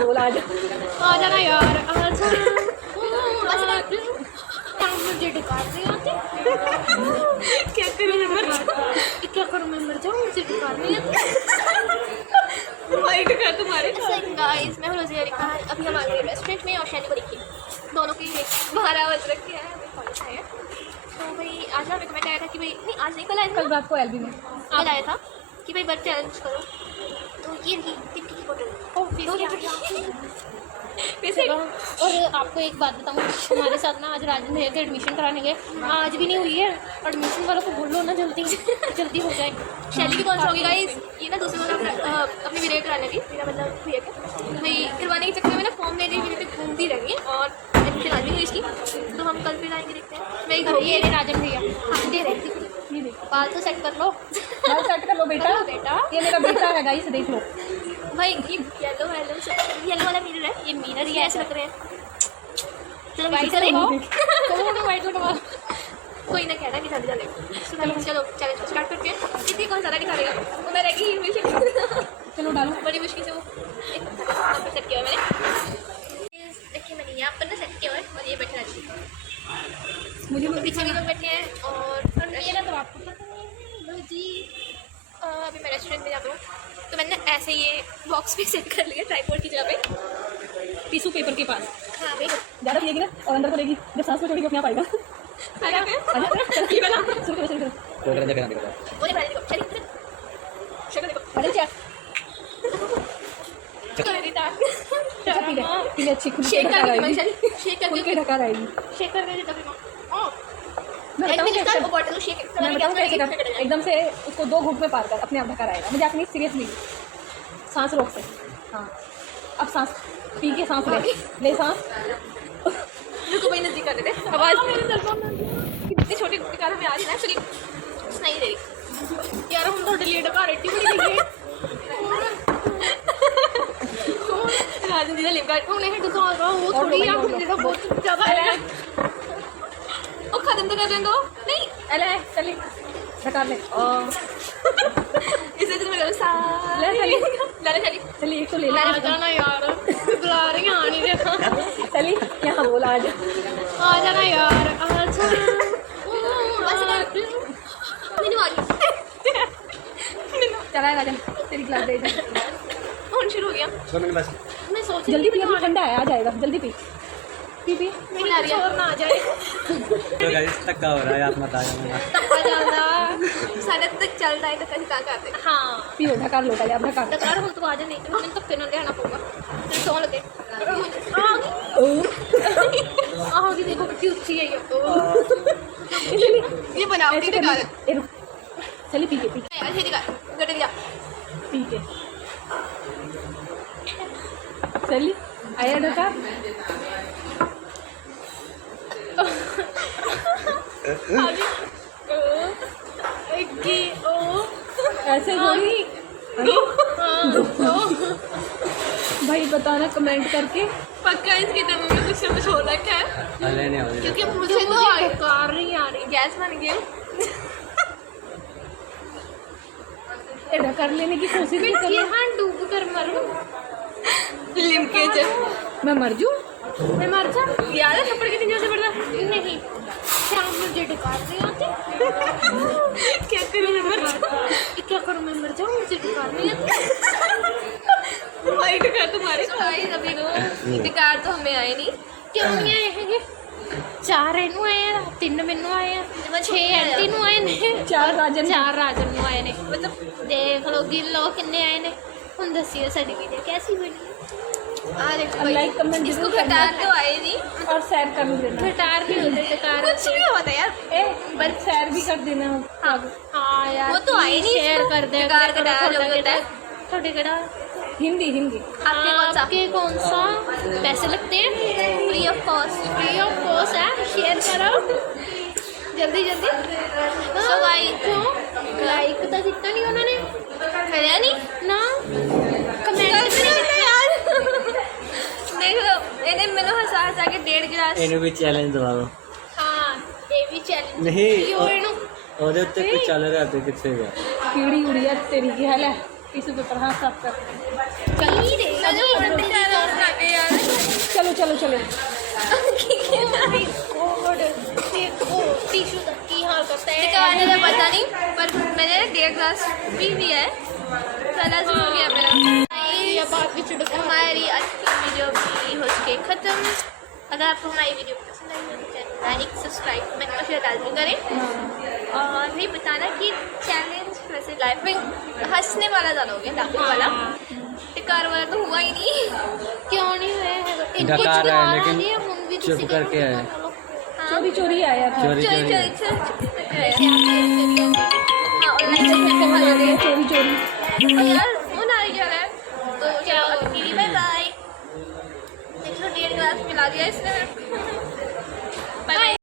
यहाँ बोला आज आ जाना यार आ जाना मुझे डिकार नहीं आती क्या करूँ मैं मर जाऊँ मुझे डिकार नहीं आती वाइट का तुम्हारे गाइस मैं हूँ रोज़िया रिका अभी हम आ गए रेस्टोरेंट में और शैली को देखिए दोनों की 12 बज रखे हैं हमें कॉलेज आए तो भाई आज ना रिकमेंड आया था कि भाई नहीं आज नहीं कल आया कल रात को एलबी में कल आया था कि भाई बर्थ चैलेंज करो तो ये रही 50 की बोतल वैसे और आपको एक बात बताऊँ हमारे साथ ना आज राजन भैया के एडमिशन कराने गए आज भी नहीं हुई है एडमिशन वालों को बोल लो ना जल्दी जल्दी हो जाए शैली की कौन सा होगी गाइस ये ना दूसरे बार अपने वीडियो कराने की मेरा मतलब भैया के भाई करवाने के चक्कर में ना फॉर्म मेरी वीडियो पे घूमती रही है और एडमिशन आज भी हुई इसकी तो हम कल फिर आएंगे देखते हैं मैं घर ये राजन भैया हाँ दे रहे ये देख बाल तो सेट कर लो बाल सेट कर लो बेटा ये मेरा बेटा है गाइस देख लो भाई ये येलो वाला मिरर है ये मिरर ही ऐसे लग रहे हैं चलो वाइट करेंगे कोई ना कहना कि जल्दी जल्दी चलो चैलेंज को स्टार्ट करते हैं कितनी कौन ज़्यादा निकालेगा वो मैं रहेगी मुश्किल चलो डालो बड़ी मुश्किल से वो एक नंबर सेट किया मैंने देखिए मैंने यहाँ पर ना सेट किया हुआ है और ये बैठे रहती मुझे पीछे भी लोग बैठे हैं और ये ना तो आपको पता नहीं जी अभी मैं रेस्टोरेंट में जाता हूँ तो मैंने ऐसे ये बॉक्स भी सेट कर लिया ट्राइपॉड की जगह पे टिश्यू पेपर के पास हाँ भाई ज़्यादा पिएगी ना और अंदर को लेगी जब सांस में छोड़ेगी अपने आप आएगा अच्छी एकदम से उसको 2 घूंट में पार कर अपने आप ढका रहेगा मुझे अपनी सीरियसली सांस रोक से हाँ अब सांस पी के सांस ले सांस को भाई नजदीक कर देते आवाज कितनी छोटी कार हमें आ रही है ना एक्चुअली नहीं दे रही यार हम थोड़े लिए डका रेटी भी नहीं राजन जी ने लिखा है उन्हें दुकान का वो थोड़ी या मेरा बहुत ज्यादा है ओ खत्म तो कर दें दो नहीं अले चली ढका ले इसे तो मेरे साथ ले चली एक तो ले ले जाना यार बुला रही हैं आनी दे चली यहाँ बोला आज आ जाना यार आ जाना चला राजन तेरी क्लास दे शुरू हो गया मैं सोच जल्दी पी ठंडा है आ जाएगा जल्दी पी पी पी मेरी और ना आ जाए तो गाइस धक्का हो रहा है आप मत आ जाना धक्का ज़्यादा साढ़े तक चल रहा है तो कहीं कहाँ आते हाँ पियो ढका लो पहले अब ढका ढका हम तो आ जाए नहीं तो मैंने धक्के न लेना पड़ेगा फिर सो लगे आओगी देखो कितनी ऊंची है ये बनावटी दिखा चली पी के ऐसे दिखा गटे दिया पी के चली आया ढका ऐसे थोड़ी भाई बताना कमेंट करके पक्का इसकी दम में कुछ समझ हो रखा है क्योंकि मुझे तो कार नहीं आ रही गैस बन गई एडा कर लेने की कोशिश भी कर यहाँ डूब कर मरूं लिमकेज मैं मर जूं मैं मर जा याद है थप्पड़ कितनी जोर से पड़ता नहीं क्या मुझे डिकार नहीं आती क्या करूँ मैं मर जाऊँ मुझे डिकार नहीं आती वाइट का तुम्हारे अभी को डिकार तो हमें आए नहीं क्यों नहीं आए हैं 4 ਇਹਨੂੰ ਆਏ ਆ 3 ਮੈਨੂੰ ਆਏ ਆ 6 ਐਂਟੀ ਨੂੰ ਆਏ ਨੇ 4 ਰਾਜਨ ਨੂੰ ਆਏ ਨੇ ਮਤਲਬ ਦੇਖ ਲਓ ਗਿਣ ਲਓ ਕਿੰਨੇ ਆਏ ਨੇ ਹੁਣ ਦੱਸਿਓ ਸਾਡੀ ਵੀਡੀਓ कैसी बनी लाइक कमेंट इसको घटार तो आए नहीं और शेयर कर देना घटार भी होते घटार कुछ भी होता यार बस शेयर भी कर देना हाँ यार वो तो आए नहीं शेयर कर दे थोड़े घटार हिंदी आपके कौन सा पैसे लगते हैं फ्री ऑफ कॉस्ट है शेयर करो जल्दी तो लाइक तो कितना नहीं उन्होंने करा नहीं ना कमेंट देख लो इन्हें मैंने हंसा के 1.5 गिलास ਇਹਨੂੰ ਵੀ ਚੈलेंज ਦਵਾ ਦੋ हाँ ये भी चैलेंज नहीं ਉਹਨੂੰ ਉਹਦੇ ਉੱਤੇ ਕੋਈ ਚੱਲ ਰਿਹਾ ਤੇ ਕਿੱਥੇ ਗਿਆ कीड़ी उड़ी है तेरी की हाल है टिश्यू पेपर हाँ साफ कर। चलो चलो चलो चलो टिश्यू तक की हाल करता है दिखाने का पता नहीं, पर मैंने 1.5 ग्लास पी लिया है। साला हो गया मेरा। ये बात भी चिढ़ हमारी आज की वीडियो भी हो चुकी है खत्म। अगर आपको हमारी वीडियो पसंद आई हो तो चैनल लाइक सब्सक्राइब कमेंट और शेयर लाजमी करें। और ये बताना कि चैलेंज वैसे लाइफ में हंसने वाला ज़्यादा हो गया, लाफिंग वाला। टिकार वाला तो हुआ ही नहीं। क्यों नहीं है डकार है लेकिन चुप करके है। चोरी चोरी आया था। चोरी चोरी चोरी चोरी चोरी चोरी यार फोन आ जा रहा है तो चलो बाय बाय। देखो 1.5 ग्लास पिला दिया इसने।